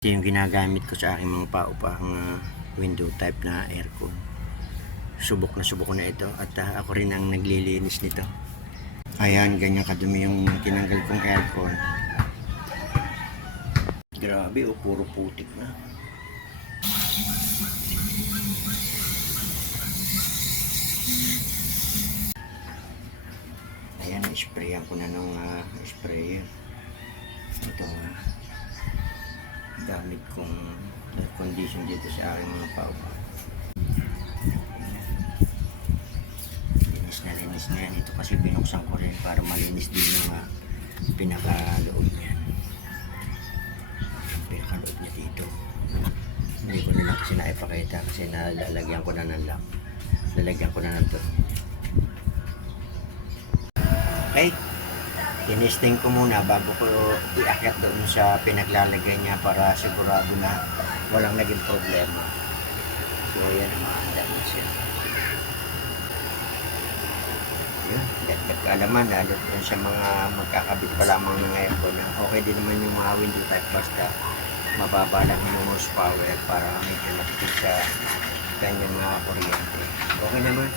Ito yung ginagamit ko sa aking mga paupang window type na aircon. Subok ko na ito at ako rin ang naglilinis nito. Ayan, ganyan kadumi yung tinanggal kong aircon. Grabe, puro putik na. Ayan, sprayan ko na ng sprayer. Ito gamit kong air condition dito sa aking mga paupa. Linis na yan. Ito kasi binuksan ko rin para malinis din yung pinakaloob niya. Pinakaloob niya dito. Hindi ko na lang kasi naipakita kasi nalalagyan ko na ng lock. Lalagyan ko na ng to. Okay. Tinesting ko muna bago ko iakyat doon sa pinaglalagay niya para sigurado na walang naging problema. So yan ang maanda na siya. Yun, dagdag kaalaman lalo doon sa mga magkakabit pa lamang ng aircon na okay din naman yung mga window type basta mababa lang yung horsepower para medyo matipid sa kanyang kuryente. Okay naman.